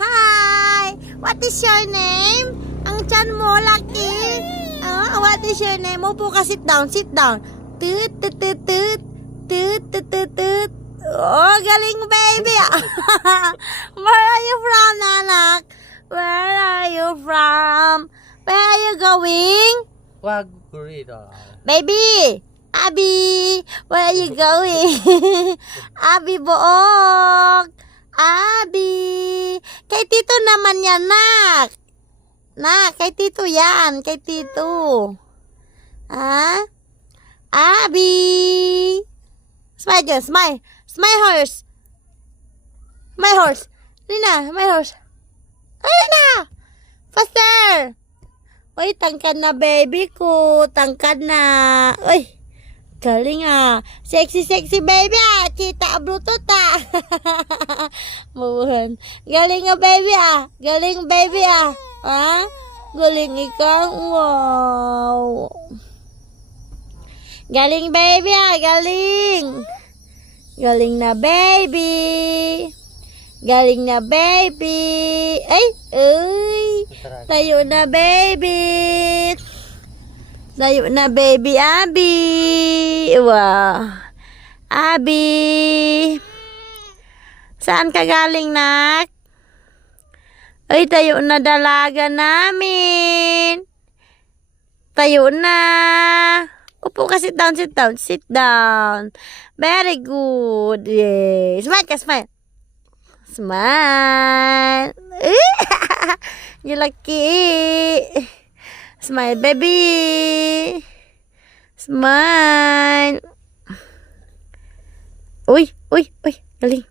Hi! What is your name? Ang tiyan mo, Lucky. What is your name? Upo ka, sit down, sit down. Tut, tut, tut, tut. Tut, tut, tut, tut. Oh, galing baby. Where are you from, anak? Where are you from? Where are you going? Wag burrito. Baby! Abi! Where are you going? Abi Book! Abi! Kay Tito naman yan, nak! Nak, kay Tito yan. Kay Tito. Ha? Abi! Smile dyan, smile. Smile horse. My horse. Rina, my horse. Ay, Rina! Faster! Uy, tangkad na baby ko. Tangkad na. Uy, galing ah. Sexy, sexy baby ah. Kita Bluetooth ah. Mabuhan. Galing ah baby ah. Galing baby ah. Ha? Galing ikaw. Wow. Galing baby ah. Galing. Galing na baby. Galing na baby. Ay, ay. Tayo na baby. Tayo na baby Abi. Wow. Abi. Saan ka galing, nak? Ay, tayo na dalaga namin. Tayo na. Upo ka, sit down, sit down, sit down. Very good. Yay. Smile ka, smile. Smile. You lucky. Smile, baby. Smile. Uy, uy, uy. Galing.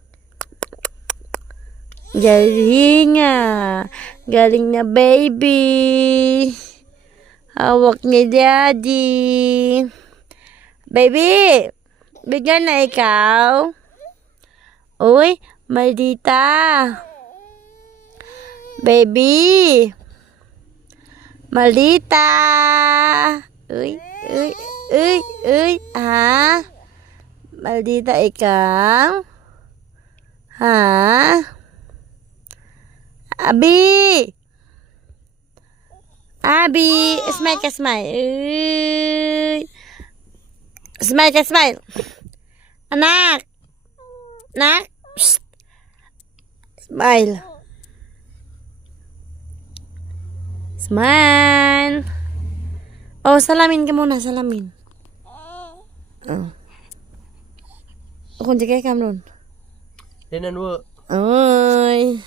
Galing ah. Galing na, baby. Hawak ni daddy. Baby. Bigyan na ikaw. Uy, maldita. Baby. Maldita. Uy, uy, uy, uy. Ha? Maldita ikaw? Ha? Abi. Abi. Smile ka, smile. Uy. Smile ka, smile. Anak. Anak. Psst. Smile. Smile. Oh, salamin ka muna, salamin. Oh. Kung di kayo Cameron. Yan ang wo. Ay.